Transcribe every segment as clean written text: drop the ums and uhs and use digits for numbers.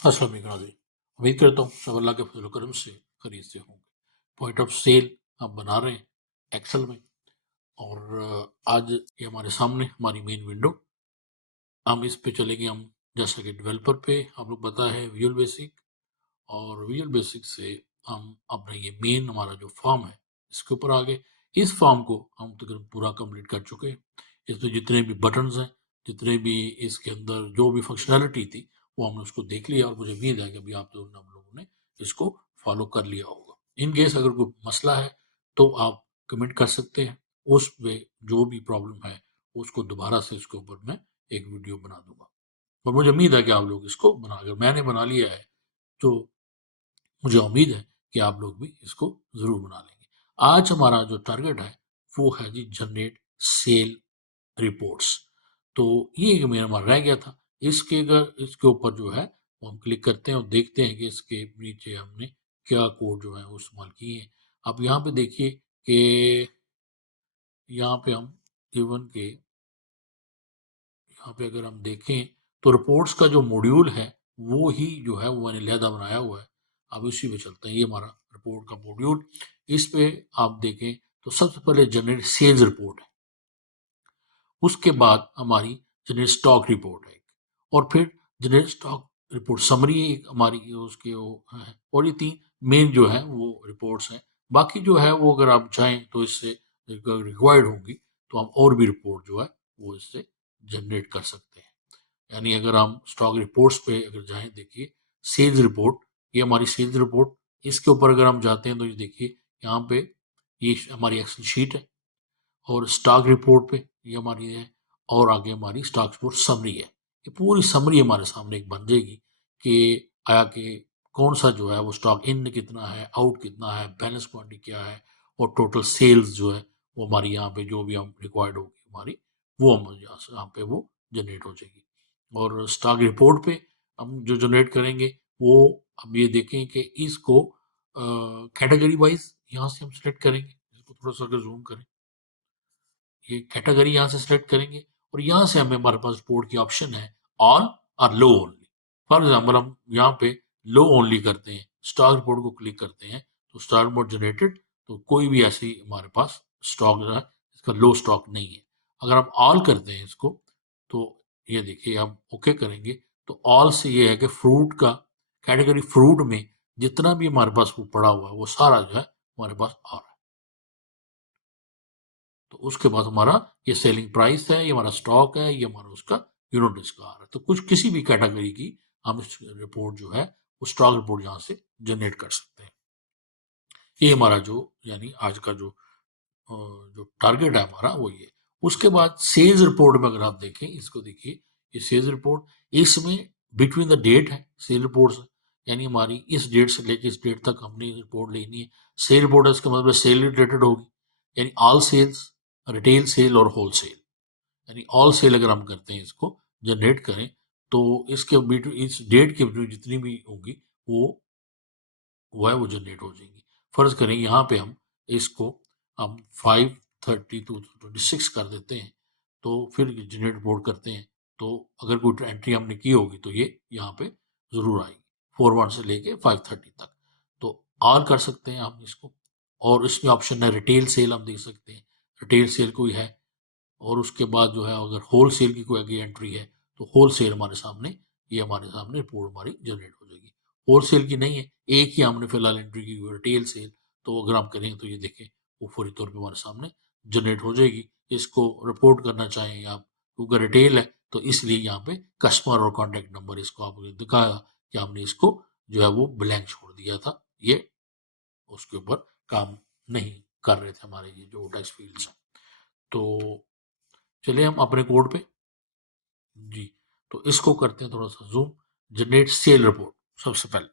अस्सलाम वालेकुम नाज़रीन। उम्मीद करता हूँ सब अल्लाह के फजल करम से खैरियत से होंगे। पॉइंट ऑफ सेल हम बना रहे हैं एक्सेल में। और आज ये हमारे सामने हमारी मेन विंडो, हम इस पे चलेंगे। हम जैसा कि डेवलपर पे हम लोग पता है विजुअल बेसिक, और विजुअल बेसिक से हम अपना ये मेन हमारा जो फॉर्म है इसके ऊपर आ गए। इस फॉर्म को हम तकरीबन पूरा कंप्लीट कर चुके हैं। इसमें जितने भी बटन्स हैं, जितने भी इसके अंदर जो भी फंक्शनैलिटी थी, वो हमने उसको देख लिया। और मुझे उम्मीद है कि अभी आप लोगों ने इसको फॉलो कर लिया होगा। इन केस अगर कोई मसला है तो आप कमेंट कर सकते हैं। उस पे जो भी प्रॉब्लम है उसको दोबारा से इसके ऊपर मैं एक वीडियो बना दूंगा। और मुझे उम्मीद है कि आप लोग इसको बना, अगर मैंने बना लिया है तो मुझे उम्मीद है कि आप लोग भी इसको ज़रूर बना लेंगे। आज हमारा जो टारगेट है वो है जी जनरेट सेल रिपोर्ट्स। तो ये एक मेरा हमारा रह गया था। इसके अगर इसके ऊपर जो है वो हम क्लिक करते हैं और देखते हैं कि इसके नीचे हमने क्या कोड जो है वो इस्तेमाल किए हैं। आप यहाँ पे देखिए कि यहाँ पे हम इवन के यहाँ पे अगर हम देखें तो रिपोर्ट्स का जो मॉड्यूल है वो ही जो है वो मैंने अलहदा बनाया हुआ है। अब इसी पे चलते हैं। ये हमारा रिपोर्ट का मॉड्यूल, इस पे आप देखें तो सबसे पहले जनरेट सेल्स रिपोर्ट है, उसके बाद हमारी जनरेट स्टॉक रिपोर्ट है, और फिर जनरेट स्टॉक रिपोर्ट समरी एक हमारी उसके वो है। और ये तीन मेन जो है वो रिपोर्ट्स हैं। बाकी जो है वो अगर आप चाहें तो इससे रिक्वायर्ड होगी तो हम और भी रिपोर्ट जो है वो इससे जनरेट कर सकते हैं। यानी अगर हम स्टॉक रिपोर्ट्स पे अगर जाएं, देखिए सेल्स रिपोर्ट, ये हमारी सेल्स रिपोर्ट। इसके ऊपर अगर हम जाते हैं तो ये देखिए यहाँ पे ये हमारी एक्सेल शीट है। और स्टॉक रिपोर्ट पे ये हमारी है। और आगे हमारी स्टॉक रिपोर्ट समरी है। ये पूरी समरी हमारे सामने एक बन जाएगी कि आया कि कौन सा जो है वो स्टॉक इन कितना है, आउट कितना है, बैलेंस क्वांटिटी क्या है, और टोटल सेल्स जो है वो हमारी यहाँ पे जो भी हम रिक्वायर्ड होगी हमारी, वो हम यहाँ पे वो जनरेट हो जाएगी। और स्टॉक रिपोर्ट पे हम जो जनरेट करेंगे वो हम ये देखें कि इसको कैटेगरी वाइज यहाँ से हम सेलेक्ट करेंगे। इसको थोड़ा सा अगर जूम करें, ये कैटेगरी यहाँ से सेलेक्ट करेंगे और यहाँ से हमें हमारे पास रिपोर्ट की ऑप्शन है ऑल और लो ओनली। फॉर एग्जाम्पल हम यहाँ पे लो ओनली करते हैं, स्टॉक रिपोर्ट को क्लिक करते हैं तो स्टॉक रिपोर्ट जनरेटेड, तो कोई भी ऐसी हमारे पास स्टॉक जो है इसका लो स्टॉक नहीं है। अगर हम ऑल करते हैं इसको तो ये देखिए हम ओके करेंगे तो ऑल से ये है कि फ्रूट का कैटेगरी फ्रूट में जितना भी हमारे पास वो पड़ा हुआ है वो सारा जो है हमारे पास आ रहा है। तो उसके बाद हमारा ये सेलिंग प्राइस है, ये हमारा स्टॉक है, ये हमारा उसका यूनिट इसका आ रहा है। तो कुछ किसी भी कैटेगरी की हम इस रिपोर्ट जो है वो स्टॉक रिपोर्ट यहाँ से जनरेट कर सकते हैं। ये हमारा जो यानी आज का जो टारगेट है हमारा वो ये। उसके बाद सेल्स रिपोर्ट में अगर आप देखें, इसको देखिए, ये सेल्स रिपोर्ट, इसमें बिटवीन द डेट है सेल रिपोर्ट्स, यानी हमारी इस डेट से लेकर इस डेट तक हमने रिपोर्ट लेनी है। सेल रिपोर्ट है, इसका मतलब सेल रिलेटेड होगी, यानी ऑल सेल्स, रिटेल सेल और होल सेल। यानी ऑल सेल अगर हम करते हैं इसको जनरेट करें तो इसके इस डेट के जितनी भी होंगी वो है वो जनरेट हो जाएंगी। फर्ज करें यहाँ पे हम इसको हम 5/30/26 कर देते हैं तो फिर जनरेट रिपोर्ट करते हैं तो अगर कोई एंट्री हमने की होगी तो ये यहाँ पे ज़रूर आएगी 4/1 से लेके 5/30 तक। तो ऑल कर सकते हैं हम इसको। और इसमें ऑप्शन है रिटेल सेल, हम देख सकते हैं रिटेल सेल कोई है। और उसके बाद जो है अगर होल सेल की कोई आगे एंट्री है तो होल सेल हमारे सामने, ये हमारे सामने रिपोर्ट हमारी जनरेट हो जाएगी। होल सेल की नहीं है, एक ही हमने फिलहाल एंट्री की हुई रिटेल सेल, तो अगर हम करेंगे तो ये देखें वो फौरी तौर पे हमारे सामने जनरेट हो जाएगी। इसको रिपोर्ट करना चाहें आप क्योंकि रिटेल है तो इसलिए यहाँ पे कस्टमर और कॉन्टैक्ट नंबर इसको आपने दिखाया कि हमने इसको जो है वो ब्लैंक छोड़ दिया था। ये उसके ऊपर काम नहीं कर रहे थे हमारे ये जो टेक्स्ट फील्ड्स हैं। तो चलिए हम अपने कोड पे जी, तो इसको करते हैं थोड़ा सा जूम। जनरेट सेल रिपोर्ट, सबसे पहले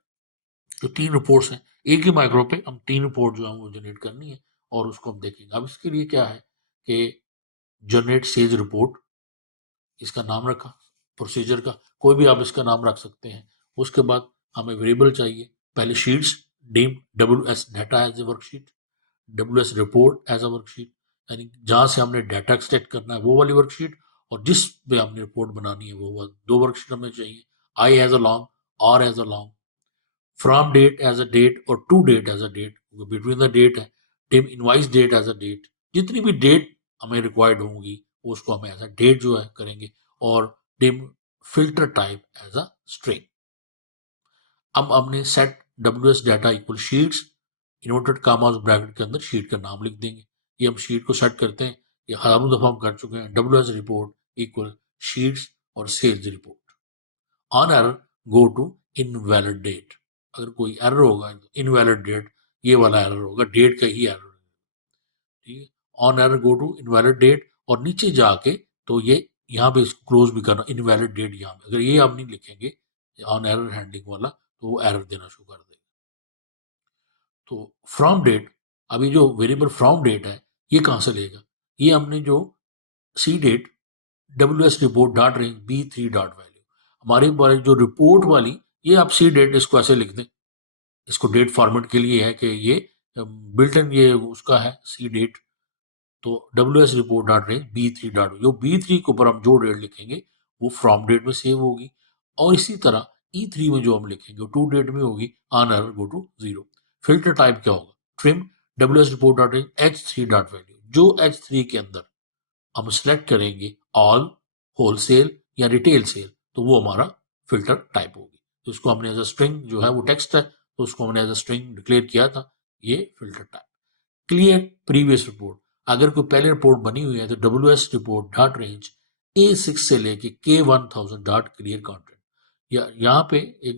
तो तीन रिपोर्ट्स हैं, एक ही माइक्रो पे हम तीन रिपोर्ट जो है वो जनरेट करनी है और उसको हम देखेंगे। अब इसके लिए क्या है कि जनरेट सेल्स रिपोर्ट, इसका नाम रखा, प्रोसीजर का कोई भी आप इसका नाम रख सकते हैं। उसके बाद हमें वेरिएबल चाहिए, पहले sheets name W S data as a worksheet, W S report as a worksheet, यानी जहाँ से हमने डाटा एक्सट्रैक्ट करना है वो वाली वर्कशीट, और जिस पे हमने रिपोर्ट बनानी है वो दो वर्कशीट हमें चाहिए, आई एज अ लॉन्ग और as a long, from date as a date और to date as a date, between the date है, dim invoice date as a date, जितनी भी डेट हमें रिक्वायर्ड होंगी उसको हम एज अ डेट जो है करेंगे, और dim filter type as a string. अब हमने set WS data equal sheets, inverted commas bracket के अंदर शीट का नाम लिख देंगे। ये हम शीट को सेट करते हैं, ये हजारों दफा हम कर चुके हैं। WS रिपोर्ट इक्वल शीट्स और sales report. On error go to invalid date, अगर कोई एरर होगा इनवैलिड डेट, ये वाला एरर होगा, डेट का ही एरर, ठीक है। On error go to invalid date, और नीचे जाके तो ये यहाँ पे इसको क्लोज भी करना, इनवैलिड डेट यहाँ पे अगर ये आप नहीं लिखेंगे ऑन एरर हैंडलिंग वाला, तो वो एरर देना शुरू कर देगा। तो फ्रॉम डेट, अभी जो वेरिएबल फ्रॉम डेट है ये कहाँ से लेगा, ये हमने जो सी date WS report dot range B3 dot value, हमारी वाली जो रिपोर्ट वाली, ये आप सी डेट इसको ऐसे लिख दें, इसको डेट फॉर्मेट के लिए है कि ये बिल्ट इन ये उसका है सी डेट। तो WS report dot range B3 dot, जो B3 के ऊपर हम जो डेट लिखेंगे वो फ्रॉम डेट में सेव होगी, और इसी तरह E3 में जो हम लिखेंगे वो टू डेट में होगी, on error go to zero. Filter type क्या होगा, trim WS report dot range H3 dot value, जो H3 के अंदर हम सिलेक्ट करेंगे ऑल, होलसेल या रिटेल सेल, तो वो हमारा फिल्टर टाइप होगी। तो इसको हमने एज अ स्ट्रिंग, जो है वो टेक्स्ट है तो उसको हमने एज अ स्ट्रिंग डिक्लेयर किया था, ये filter type. Clear previous report, अगर कोई पहले रिपोर्ट बनी हुई है तो WS report dot range A6 से लेके K1000 डॉट क्लियर कंटेंट, या यहाँ पे एक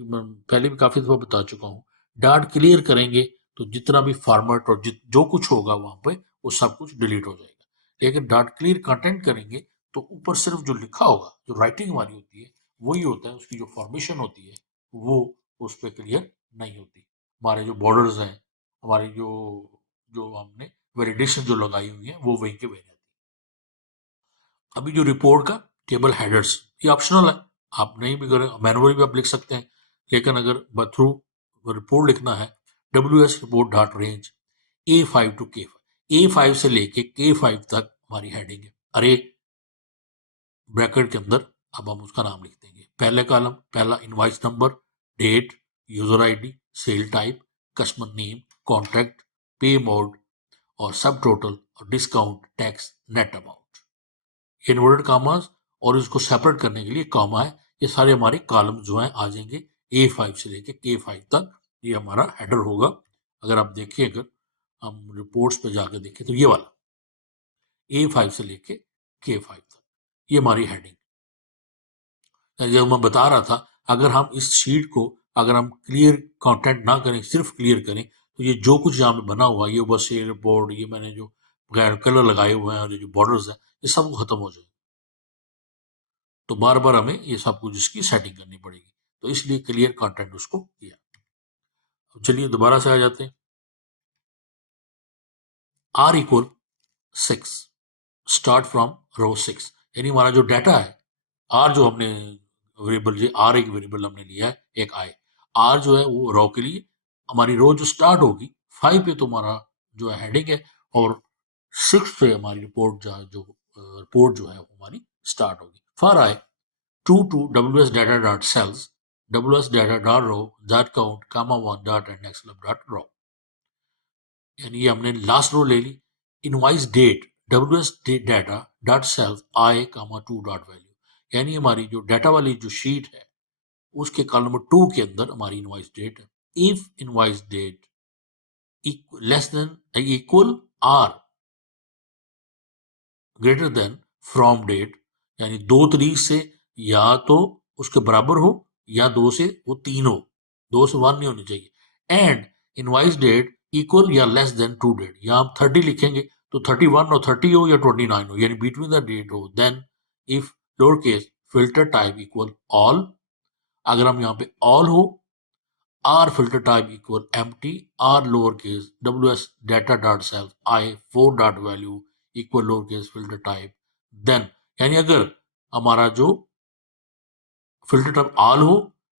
पहले भी काफी दफा बता चुका हूँ, डॉट क्लियर करेंगे तो जितना भी फॉर्मेट और जो कुछ होगा वहां पे वो सब कुछ डिलीट हो जाएगा। लेकिन डॉट क्लियर कंटेंट करेंगे तो ऊपर सिर्फ जो लिखा होगा, जो राइटिंग हमारी होती है वही होता है, उसकी जो फॉर्मेशन होती है वो उस पर क्लियर नहीं होती। हमारे जो बॉर्डर्स हैं, हमारी जो जो हमने वैलिडेशन जो लगाई हुई है वो वहीं के वहीं रहती है। अभी जो रिपोर्ट का टेबल हेडर्स, ये ऑप्शनल है, आप नहीं भी करें, मैनुअली भी आप लिख सकते हैं, लेकिन अगर थ्रू रिपोर्ट लिखना है, WS report dot range A5 to K5, A5 से लेके K5 तक हमारी हेडिंग है। अरे ब्रैकेट के अंदर अब हम उसका नाम लिख देंगे, पहले कॉलम पहला invoice number, date, user ID, sale type, customer name, contract, pay mode, और सब टोटल और discount tax net amount, inverted commas, और इसको सेपरेट करने के लिए कॉमा है। ये सारे हमारे कॉलम जो हैं आ जाएंगे A5 से लेके K5 तक, ये हमारा हेडर होगा। अगर आप देखिए, अगर हम रिपोर्ट्स पे जाकर देखें तो ये वाला A5 से लेके K5 तक, ये हमारी हेडिंग। जब मैं बता रहा था, अगर हम इस शीट को अगर हम क्लियर कंटेंट ना करें, सिर्फ क्लियर करें, तो ये जो कुछ यहाँ पे बना हुआ है, ये बस ये रिपोर्ट, ये मैंने जो गैर कलर लगाए हुए हैं और ये जो बॉर्डर्स हैं, ये सब खत्म हो जाए, तो बार बार हमें ये सब कुछ इसकी सेटिंग करनी पड़ेगी, तो इसलिए क्लियर कंटेंट उसको किया। तो चलिए दोबारा से आ जाते हैं। R इक्वल 6, स्टार्ट फ्रॉम रो 6, यानी हमारा जो डाटा है, आर जो हमने वेरिएबल, ये आर एक वेरिएबल हमने लिया है, एक आई, आर जो है वो रो के लिए, हमारी रो जो स्टार्ट होगी 5 पे तो हमारा जो है हेडिंग है, और 6 पे हमारी रिपोर्ट जो रिपोर्ट जो है वो हमारी स्टार्ट होगी। For I true to ws data dot cells, ws data dot row dot count comma 1 dot and next dot row, यानी ये हमने लास्ट रो ले ली। Invoice date ws data dot cells I comma 2 dot value, यानी हमारी जो data वाली जो शीट है उसके कॉलम नंबर 2 के अंदर हमारी इनवाइस डेट है। If invoice date less than equal or greater than from date, यानी 2 तारीख से या तो उसके बराबर हो या 2 से वो 3 हो, 2 से 1 नहीं होनी चाहिए। एंड इनवाइस डेट इक्वल या लेस देन टू डेट, या हम 30 लिखेंगे तो 31 और 30 हो या 29 हो, यानी बिटवीन द डेट हो। Then if lower case filter type equal all, अगर हम यहाँ पे ऑल हो, or filter type equal empty, or lower case ws data dot self I 4 dot value equal lower case filter type, then यानी अगर हमारा जो फिल्टर टाइप ऑल हो,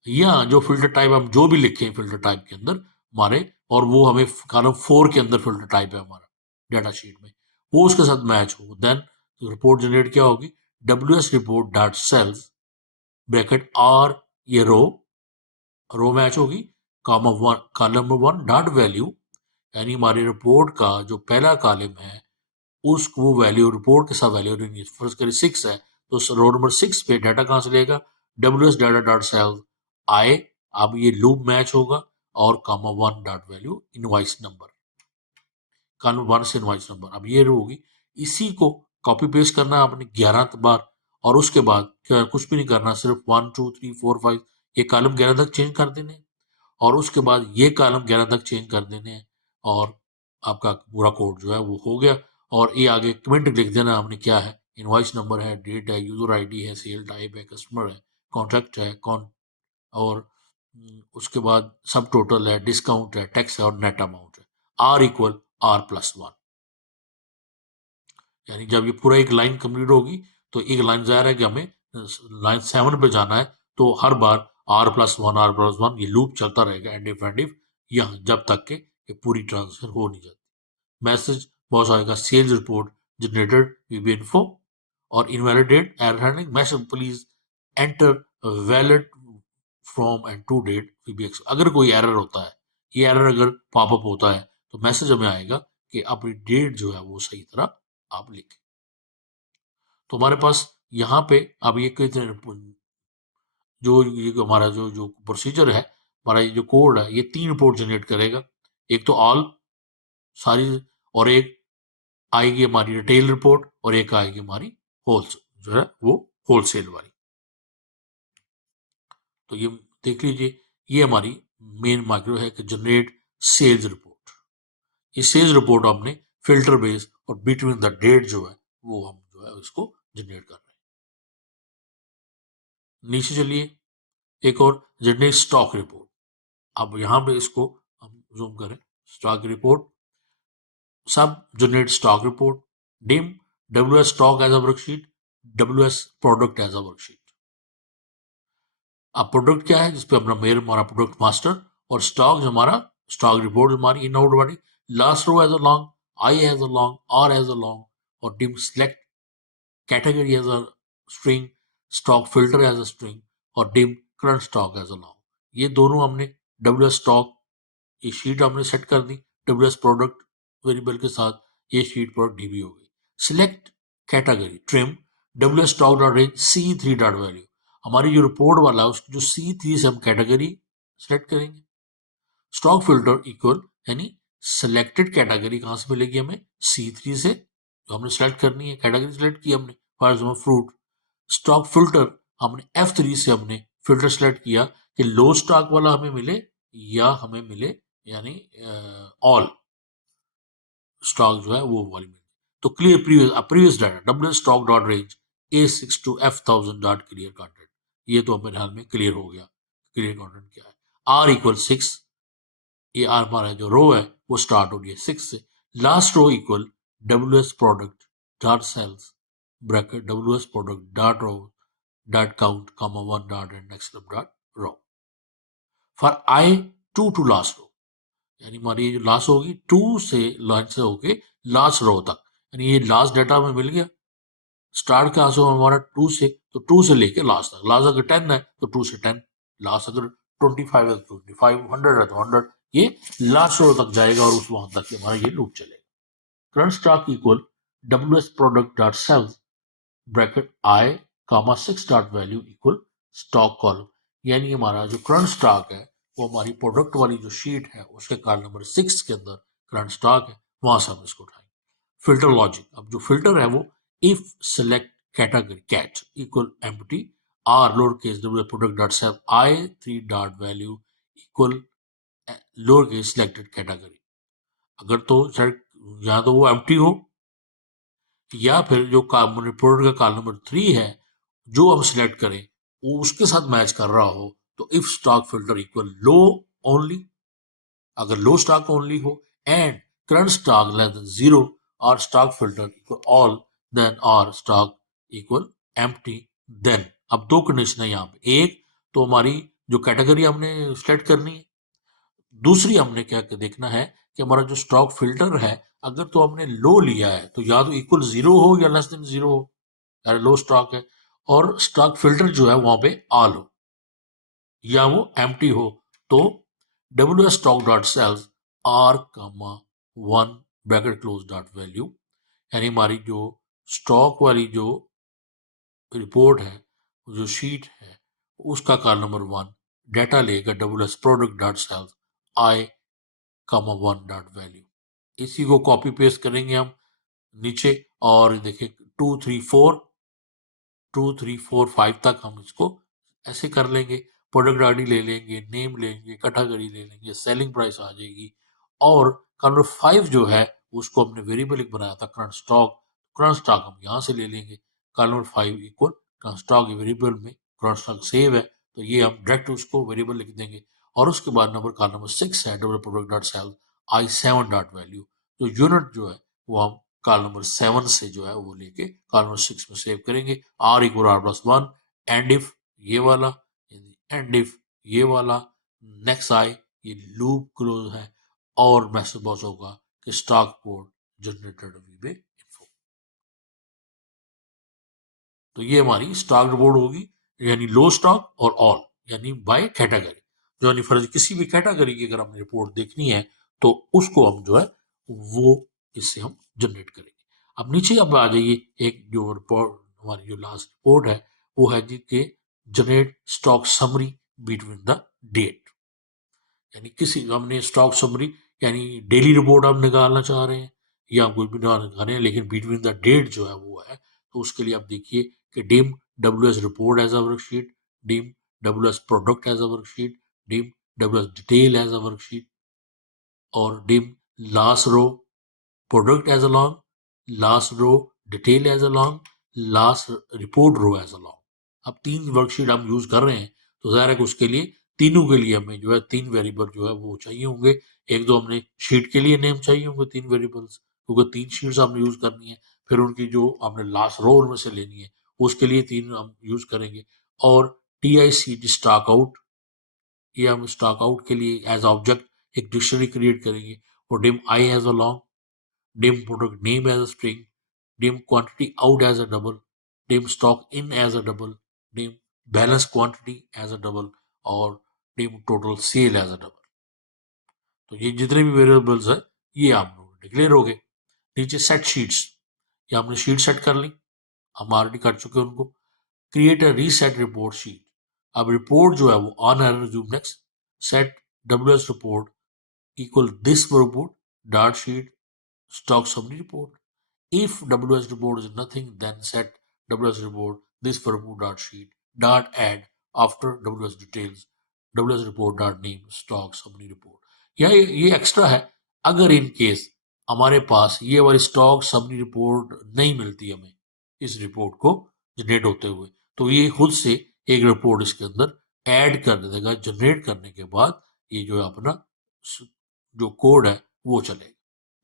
या जो फिल्टर टाइप हम जो भी लिखे फिल्टर टाइप के अंदर हमारे, और वो हमें कॉलम 4 के अंदर फिल्टर टाइप है हमारा डाटा शीट में, वो उसके साथ मैच हो, देन रिपोर्ट जनरेट क्या होगी, ws report dot cells bracket R ये रो रो मैच होगी, कॉलम नंबर 1 डॉट वैल्यू, यानी हमारी रिपोर्ट का जो पहला कॉलम है उसको वो वैल्यू रिपोर्ट के साथ वैल्यू नहीं, फर्ज करें 6 है तो रो नंबर 6 पे डाटा कहाँ से लेगा, W S data dot cell आए, अब ये लूप मैच होगा और comma 1 dot value invoice number, column 1 से इनवॉइस नंबर, अब ये रो होगी। इसी को कॉपी पेस्ट करना है आपने 11 बार और उसके बाद कुछ भी नहीं करना, सिर्फ 1 2 3 4 5 ये कॉलम 11 तक चेंज कर देने और उसके बाद ये कॉलम 11 तक चेंज कर देने हैं और आपका पूरा कोड जो है वो हो गया। और ये आगे कमेंट लिख देना हमने क्या है, इनवॉइस नंबर है, डेट है, यूजर आईडी है, सेल टाइप है, कस्टमर है, कॉन्ट्रैक्ट है, और उसके बाद सब टोटल है, डिस्काउंट है, टैक्स है और नेट अमाउंट है, आर इक्वल आर प्लस 1। यानी जब ये पूरा एक लाइन कंप्लीट होगी तो एक लाइन जा रहा है कि हमें लाइन 7 पे जाना है, तो हर बार R+1 ये लूप चलता रहेगा एंड इफ यहाँ जब तक के ये पूरी ट्रांजेक्शन हो नहीं जाती। मैसेज बहुत आएगा, sales report generated VB info और invalid date error handling message, please enter valid from and to date VBX. अगर कोई एरर होता है, ये एरर अगर पॉपअप होता है तो मैसेज हमें आएगा कि अपनी डेट जो है वो सही तरह आप लिखें। तो हमारे पास यहाँ पे अब ये जो ये हमारा जो जो प्रोसीजर है, हमारा ये जो कोड है, ये 3 रिपोर्ट जनरेट करेगा। एक तो ऑल सारी, और एक आएगी हमारी रिटेल रिपोर्ट और एक आएगी हमारी होलसेल जो है वो होलसेल वाली। तो ये देख लीजिए, ये हमारी मेन माइक्रो है कि जनरेट सेल्स रिपोर्ट। ये सेल्स रिपोर्ट हमने फिल्टर बेस और बिटवीन द डेट जो है वो हम जो है इसको जनरेट कर रहे हैं। नीचे चलिए, एक और जनरेट स्टॉक रिपोर्ट। अब यहाँ पे इसको हम जूम करें, स्टॉक रिपोर्ट, सब generate stock report, dim W S stock as a worksheet, W S product as a worksheet. अब प्रोडक्ट क्या है, जिसपे अपना मेयर हमारा प्रोडक्ट मास्टर, और स्टॉक हमारा स्टॉक रिपोर्ट हमारी इन आउट वाली, last row as a long, I as a long, R as a long, और dim select category as a string, stock filter as a string, और dim current stock as a long. ये दोनों हमने W S stock ये sheet हमने set कर दी W S product variable के साथ, ये शीट प्रोडक्ट डीबी हो गई। Select category trim W S stock dot range C3 dot value, हमारी जो रिपोर्ट वाला है उसकी जो C3 से हम कैटेगरी सेलेक्ट करेंगे। स्टॉक फिल्टर इक्वल, यानी सेलेक्टेड कैटेगरी कहाँ से मिलेगी हमें, C3 से, जो हमने सेलेक्ट करनी है कैटेगरी सेलेक्ट की हमने, for example fruit. Stock filter हमने F3 से हमने फिल्टर सेलेक्ट किया कि लो स्टॉक वाला हमें मिले या हमें मिले, यानी ऑल स्टॉक जो है वो वाली मिले। तो clear previous data W stock dot range A6 to F1000 dot clear content, ये तो मेरे ख्याल में क्लियर हो गया क्लियर कंटेंट क्या है। R इक्वल 6, ये आर हमारा जो रो है वो स्टार्ट हो गया 6 से। Last row equal W S product dot cells bracket W S product dot row dot count comma 1 dot end next dot row for I to last row, यानी हमारी ये जो लास्ट होगी 2 से लाइन से होके लास्ट रो तक, यानी ये लास्ट डाटा हमें मिल गया। स्टार्ट कहाँ से हमारा 2 से, तो 2 से लेके लास्ट तक, लास्ट अगर 10 है तो 2 से 10, लास्ट अगर 25 है तो 25, 100 है तो 100, ये लास्ट रो तक जाएगा और उस वहां तक हमारा ये लूप चलेगा। Current stock equal W S product dot cells bracket I comma 6 dot value equal stock column, यानी हमारा जो करंट स्टॉक है वो हमारी प्रोडक्ट वाली जो शीट है उसके कॉलम नंबर 6 के अंदर करंट स्टॉक है, वहां से हम इसको उठाएंगे। फिल्टर लॉजिक, अब जो फिल्टर है वो if select category cat equal empty or lower case W product dot सेव I3 dot value equal lower case selected category, अगर तो या तो वो एम्प्टी हो या फिर जो प्रोडक्ट का कॉलम नंबर 3 है जो हम सिलेक्ट करें वो उसके साथ मैच कर रहा हो, तो if stock filter equal low only, अगर लो स्टॉक ओनली हो and current stock less than 0 और stock filter equal all, then और स्टॉक इक्वल एम्प्टी, देन अब दो कंडीशन है यहाँ पे, एक तो हमारी जो कैटेगरी हमने सेलेक्ट करनी है, दूसरी हमने क्या देखना है कि हमारा जो स्टॉक फिल्टर है अगर तो हमने लो लिया है तो या तो इक्वल 0 हो या लेस देन 0 हो, यानी लो स्टॉक है, और स्टॉक फिल्टर जो है वहां पे ऑल हो या वो एम्प्टी हो तो WS stock dot cells R, 1 bracket close dot value, यानी हमारी जो स्टॉक वाली जो रिपोर्ट है, जो शीट है, उसका कॉलम नंबर 1 डाटा लेगा WS product dot cells I, 1 dot value. इसी को कॉपी पेस्ट करेंगे हम नीचे और देखिए 2 3 4 2 3 4 5 तक हम इसको ऐसे कर लेंगे। प्रोडक्ट आईडी ले लेंगे, नेम लेंगे, कैटेगरी ले लेंगे, सेलिंग प्राइस आ जाएगी और कॉलम 5 जो है उसको हमने वेरिएबल एक बनाया था करंट स्टॉक हम यहाँ से ले लेंगे। Column number 5 equal current stock variable में करंट स्टॉक सेव है तो ये हम डायरेक्ट उसको वेरिएबल लिख देंगे और उसके बाद कॉलम नंबर 6 है double product dot cell I7 dot value. तो यूनिट जो है वो हम कॉलम नंबर 7 से जो है वो लेके कॉलम नंबर 6 में सेव करेंगे। R equal R+1 and if ये वाला, एंड इफ ये वाला, नेक्स्ट आई, ये लूप क्लोज है और मैसेज बॉक्स होगा कि स्टॉक कोड जनरेटेड वीबे इन्फो। तो ये हमारी स्टॉक रिपोर्ट होगी, यानी लो स्टॉक और ऑल, यानी बाय कैटेगरी। जो यानी फर्ज किसी भी कैटेगरी की अगर हमें रिपोर्ट देखनी है तो उसको हम जो है वो इससे हम जनरेट करेंगे। अब नीचे अब आ जाइए, एक जो रिपोर्ट हमारी जो लास्ट रिपोर्ट है वो है जी के generate stock summary between the date, यानी किसी हमने स्टॉक समरी यानी डेली रिपोर्ट हम निकालना चाह रहे हैं या कोई भी निकाल रहे हैं लेकिन बिटवीन द डेट जो है वो है, तो उसके लिए आप देखिए कि dim WS report as a worksheet, dim WS product as a worksheet, dim WS detail as a worksheet और dim last row product as a long, last row detail as a long, last report row as a long. अब 3 worksheet हम use कर रहे हैं तो ज़ाहिर है कि उसके लिए तीनों के लिए हमें जो है 3 वेरिएबल जो है वो चाहिए होंगे। एक तो हमने शीट के लिए नेम चाहिए होंगे 3 वेरिएबल्स, क्योंकि 3 शीट्स हमने यूज करनी है। फिर उनकी जो हमने लास्ट रो उनमें से लेनी है उसके लिए 3 हम यूज करेंगे। और TICT स्टॉक आउट, ये हम स्टॉक आउट के लिए एज ऑब्जेक्ट एक डिक्शनरी क्रिएट करेंगे और dim I as a long, dim product name as a string, dim quantity out as a double, dim stock in as a double, dim balance quantity as a double और dim total sale as a double। तो ये जितने भी variables है ये आप लोग declare हो गए। नीचे सेट शीट्स, ये हमने शीट सेट कर ली, हम ऑलरेडी कर चुके हैं उनको। Create a reset report sheet, अब रिपोर्ट जो है वो on error resume next, set WS report equal this report dot sheet stock summary report. If WS report is nothing, then set WS report this report dot sheet dot add after WS details WS report dot name stock summary report। या ये extra है, अगर in case हमारे पास ये वाली stock summary report नहीं मिलती हमें इस रिपोर्ट को जनरेट होते हुए, तो ये खुद से एक रिपोर्ट इसके अंदर ऐड कर देगा। जनरेट करने के बाद ये जो है अपना जो कोड है वो चलेगा।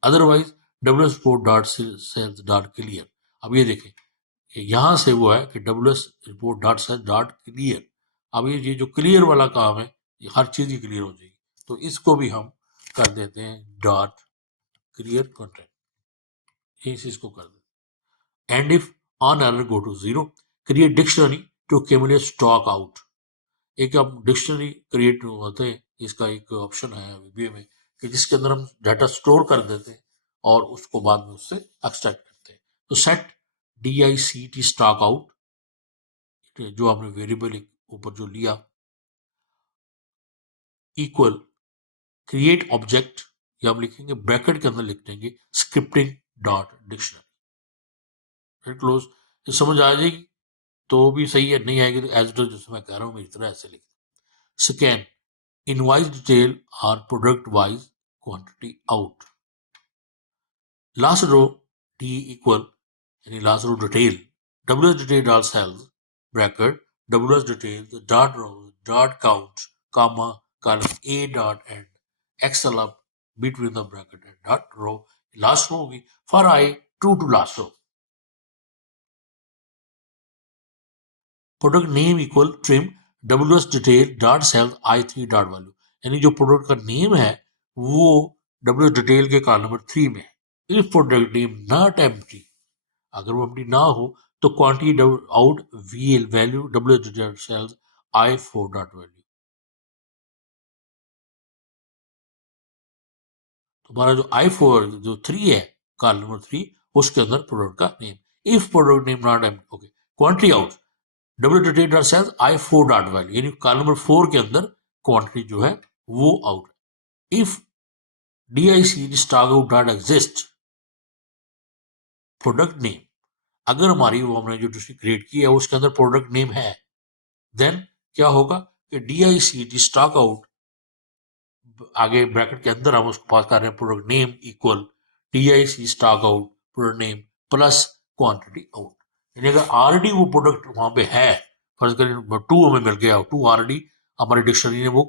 Otherwise WS report dot cells dot clear, अब ये देखें यहां से वो है कि WS report dot cells dot clear. अब ये जो क्लियर वाला काम है ये हर चीज ही क्लियर हो जाएगी, तो इसको भी हम कर देते हैं डॉट क्लियर कंटेंट, इस इसको कर देते हैं। End if on error go to 0, create dictionary to accumulate stock out. एक अब डिक्शनरी क्रिएट होते हैं, इसका एक ऑप्शन है VBA में कि जिसके अंदर हम डाटा स्टोर कर देते हैं और उसको बाद में उससे एक्सट्रैक्ट करते हैं। तो सेट DICT स्टॉक आउट, जो आपने वेरिएबल ऊपर जो लिया, इक्वल क्रिएट ऑब्जेक्ट, या हम लिखेंगे ब्रैकेट के अंदर लिख देंगे स्क्रिप्टिंग डॉट डिक्शनरी, क्लोज। ये समझ आ जाएगी तो भी सही है, नहीं आएगी तो एज इट इज जैसे मैं कह रहा हूँ मेरी तरह ऐसे लिख। Scan invoice detail are product wise quantity out, last row T equal यानी last row detail WS detail dot cells bracket WS detail dot row dot count comma column A dot end Excel up between the bracket end dot row, last row होगी for I true to last row. Product name equal trim WS detail dot cells I3 dot value, यानी जो product का name है वो WS detail के column number 3 में है। If product name not empty, अगर वो एम्प्टी ना हो तो quantity out VL value WS detail cells I4 dot value. तुम्हारा जो I4 जो 3 है, कॉलम नंबर 3, उसके अंदर प्रोडक्ट का name. If product name not okay, quantity out w.date.cells I4 dot value, यानी कॉलम नंबर 4 के अंदर क्वांटिटी जो है वो आउट है। If dic stock out dot exist product name, अगर हमारी वो हमने जो डिस्ट्रिक्ट क्रिएट की है उसके अंदर प्रोडक्ट नेम है, देन क्या होगा कि dict स्टॉक आउट, आगे ब्रैकेट के अंदर हम उसको पास कर रहे हैं product name equal dic stock out product name plus quantity out. यानी अगर ऑलरेडी वो प्रोडक्ट वहां पे है, फर्ज करें 2 हमें मिल गया, 2 ऑलरेडी हमारी डिक्शनरी ने वो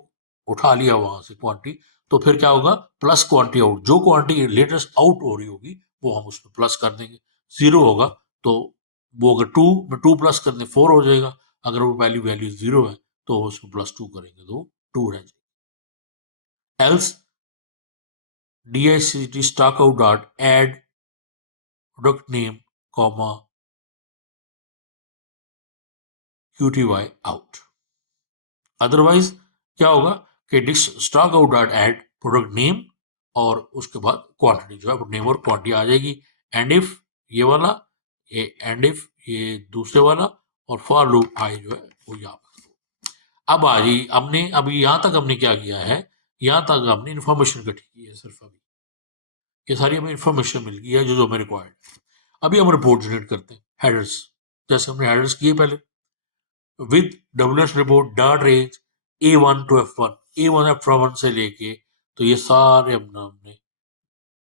उठा लिया वहां से क्वांटिटी, तो फिर क्या होगा प्लस क्वांटिटी आउट, जो क्वांटिटी लेटेस्ट आउट हो रही होगी वो हम उसमें प्लस कर देंगे। 0 होगा तो वो अगर 2 में 2 प्लस कर दें 4 हो जाएगा, अगर वो वैल्यू वैल्यू 0 है तो उसमें प्लस 2 करेंगे तो 2 रह जाएगा। Else dict stock out dot add product name comma qty out। Otherwise क्या होगा कि stock out dot add product name और उसके बाद क्वांटिटी जो है नेम और क्वांटिटी आ जाएगी। एंड इफ ये वाला, ये एंड इफ ये दूसरे वाला, और फॉर लूप आई जो है वो यहाँ पर। अब आ जी, हमने अभी यहाँ तक हमने क्या किया है, यहाँ तक हमने इन्फॉर्मेशन इकट्ठी की है, सिर्फ अभी ये सारी हमें इन्फॉर्मेशन मिल गई है जो जो हमें रिक्वायर्ड। अभी हम रिपोर्ट जनरेट करते हैं, हेडर्स, जैसे हमने हेडर्स किए पहले with WS report dot range A1 to F1, A1 F1 से लेके, तो ये सारे हमने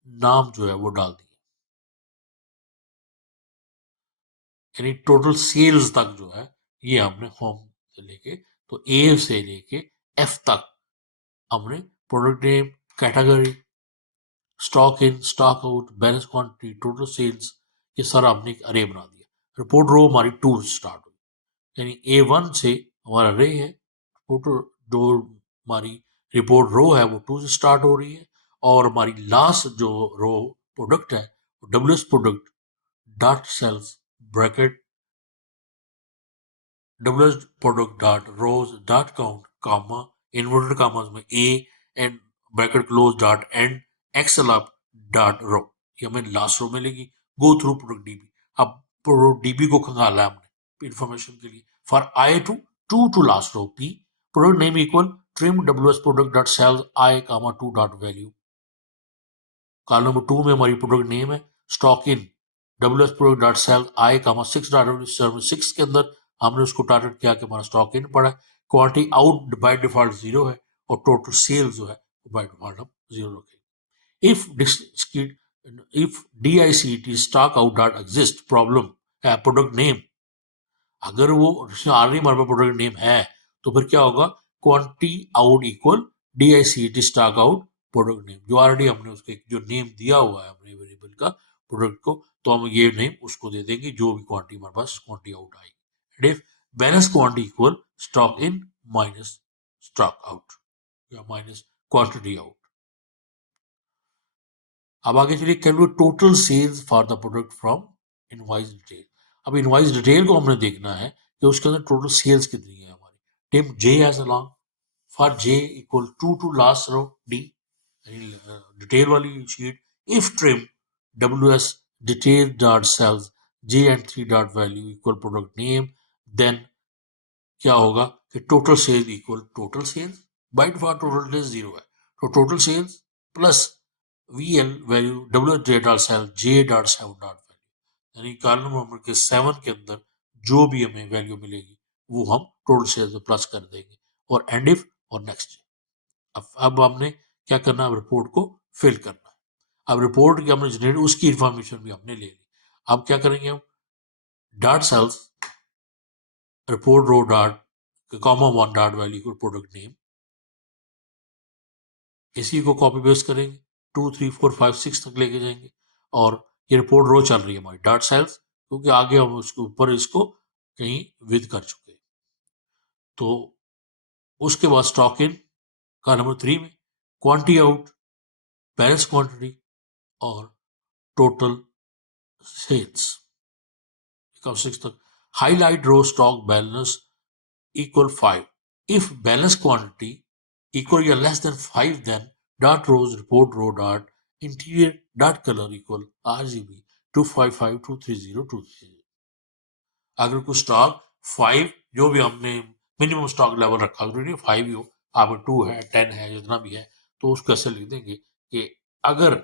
नाम जो है वो डाल दिए, यानी टोटल सेल्स तक जो है ये हमने होम से लेके, तो A से लेके F तक हमने product name, category, stock in, stock out, balance quantity, total sales, ये सारा हमने एक अरे बना दिया। रिपोर्ट रो हमारी 2 से स्टार्ट हुई, यानी A1 से हमारा रे है, टोटल जो हमारी रिपोर्ट रो है वो 2 से स्टार्ट हो रही है, और हमारी लास्ट जो रो प्रोडक्ट है WS product dot cells bracket WS product dot rows dot count comma inverted commas में A end bracket close dot end X L up dot row, ये हमें लास्ट रो मिलेगी। गो थ्रू प्रोडक्ट डीबी, अब product DB को खंगाला है हमने information के लिए। For I to last row P, product name equal trim WS product dot cells I comma 2 dot value. Column number 2 में हमारी प्रोडक्ट नेम है, stock in WS product dot cell I comma 6 dot 6 के अंदर हमने उसको target किया कि हमारा स्टॉक इन पड़ा है, क्वांटिटी आउट बाय डिफॉल्ट 0 है, और टोटल सेल जो है बाय डिफॉल्ट हम 0 रखेंगे। If DICT stock out dot exist problem है प्रोडक्ट नेम, अगर वो ऑलरेडी हमारे पास प्रोडक्ट नेम है तो फिर क्या होगा, quantity out equal DICT stock out product name, जो ऑलरेडी हमने उसको जो नेम दिया हुआ है अपने वेरिएबल का प्रोडक्ट को, तो हम ये नेम उसको दे देंगे जो भी क्वांटिटी हमारे पास क्वांटिटी आउट आएगी। If balance quantity equal stock in minus stock out या माइनस क्वांटिटी आउट। अब आगे चलिए, calculate total sales for the product from invoice detail. अब इनवॉइस डिटेल को हमने देखना है कि उसके अंदर टोटल सेल्स कितनी है हमारी। Dim J as a long for J equal to last row D, detail वाली sheet. If trim WS detail dot cells J and 3 dot value equal product name, then क्या होगा कि total sales equal total sales, by default total sales 0 है, तो total sales plus VL value WS dot cell J dot 7 dot value, यानी column number के 7 के अंदर जो भी हमें वैल्यू मिलेगी वो हम टोटल सेल्स में प्लस कर देंगे, और एंड इफ और नेक्स्ट। अब हमने क्या करना है, रिपोर्ट को फिल करना है। अब रिपोर्ट की हमने जनरेट उसकी इंफॉर्मेशन भी हमने ले ली। अब क्या करेंगे हम, dot sales report row dot comma 1 dot value product name, इसी को कॉपी पेस्ट करेंगे 2 3 4 5 6 तक लेके जाएंगे, और ये रिपोर्ट रो चल रही है हमारी डॉट सेल्स, क्योंकि आगे हम उसके ऊपर इसको कहीं विद कर चुके हैं। तो उसके बाद स्टॉक इन का नंबर 3 में क्वांटिटी आउट, बैलेंस क्वांटिटी और टोटल सेल्स 6 तक। Highlight row stock balance equal 5, if balance quantity equal or less than 5, then dot rows report row dot interior dot colour equal RGB 255230230। अगर कोई stock 5 जो भी हमने minimum stock level रखा जरूरी 5 ही हो, आप 2 है 10 है जितना भी है, तो उसको ऐसे लिख देंगे कि अगर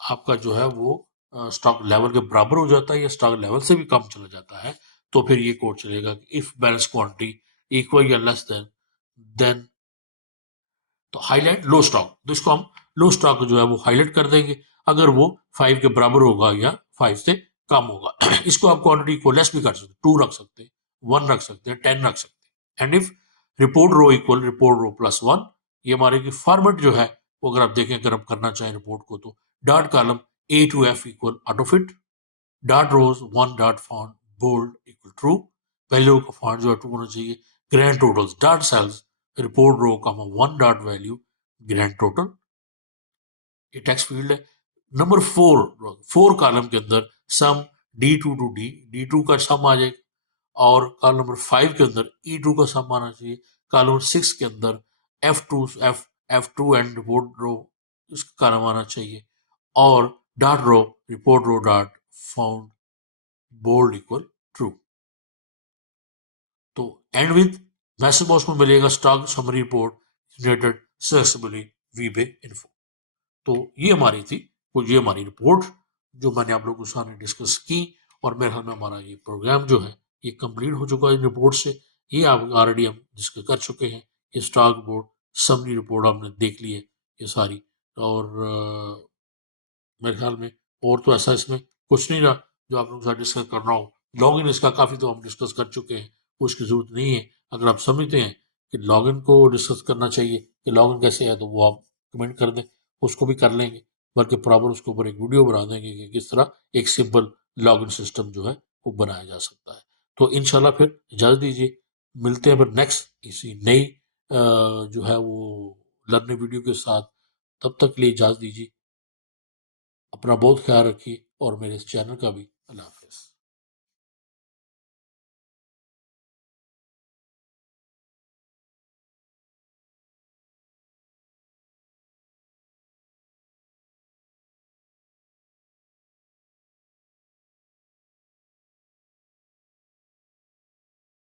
आपका जो है वो स्टॉक लेवल के बराबर हो जाता है या स्टॉक लेवल से भी कम चला जाता है, तो फिर ये कोड चलेगा कि इफ बैलेंस क्वांटिटी इक्वल या लेस देन तो हाईलाइट लो स्टॉक, तो इसको हम लो स्टॉक जो है वो हाईलाइट कर देंगे अगर वो 5 के बराबर होगा या 5 से कम होगा। इसको आप क्वांटिटी को लेस भी कर सकते हैं, 2 रख सकते हैं, 1 रख सकते हैं, 10 रख सकते हैं। End if report row equal report row plus 1, ये हमारे की फॉर्मेट जो है वो अगर आप देखें, अगर आप करना चाहें रिपोर्ट को, तो dot column A to F equal autofit, dot rows 1 dot font bold equal true, value का फॉन्ट जो है ट्रू होना चाहिए, grand totals dot sales report row का 1 डॉट वैल्यू ग्रैंड टोटल, ये टेक्स्ट फील्ड है। नंबर 4 कॉलम के अंदर सम D2 टू D2 का सम आ जाएगा, और कॉलम नंबर 5 के अंदर E2 का सम आना चाहिए, कॉलम नंबर 6 के अंदर F2 एंड रिपोर्ट रो इसका कॉलम आना चाहिए, और dot row report row dot font bold equal true. तो एंड विद मैसेज बॉक्स में मिलेगा stock summary report generated successfully VB info. तो ये हमारी थी, वो ये हमारी रिपोर्ट जो मैंने आप लोगों के सामने डिस्कस की, और मेरे ख्याल में हमारा ये प्रोग्राम जो है ये कंप्लीट हो चुका है इन रिपोर्ट से। ये आप ऑलरेडी हम डिस्कस कर चुके हैं, ये स्टॉक बोर्ड समरी रिपोर्ट आपने देख ली है ये सारी, और मेरे ख्याल में और तो ऐसा इसमें कुछ नहीं रहा जो आप लोगों के साथ डिस्कस करना हो। लॉगिन इसका काफ़ी तो हम डिस्कस कर चुके हैं, उसकी ज़रूरत नहीं है। अगर आप समझते हैं कि लॉगिन को डिस्कस करना चाहिए कि लॉगिन कैसे है, तो वो आप कमेंट कर दें, उसको भी कर लेंगे, बल्कि प्रॉपर उसके ऊपर एक वीडियो बना देंगे कि किस तरह एक सिंपल लॉगिन सिस्टम जो है वो बनाया जा सकता है। तो इंशाल्लाह फिर इजाज़त दीजिए, मिलते हैं फिर नेक्स्ट इसी नई जो है वो लर्निंग वीडियो के साथ। तब तक के लिए इजाज़त दीजिए, अपना बहुत ख्याल रखिए, और मेरे इस चैनल का भी। अल्लाह हाफ़िज़।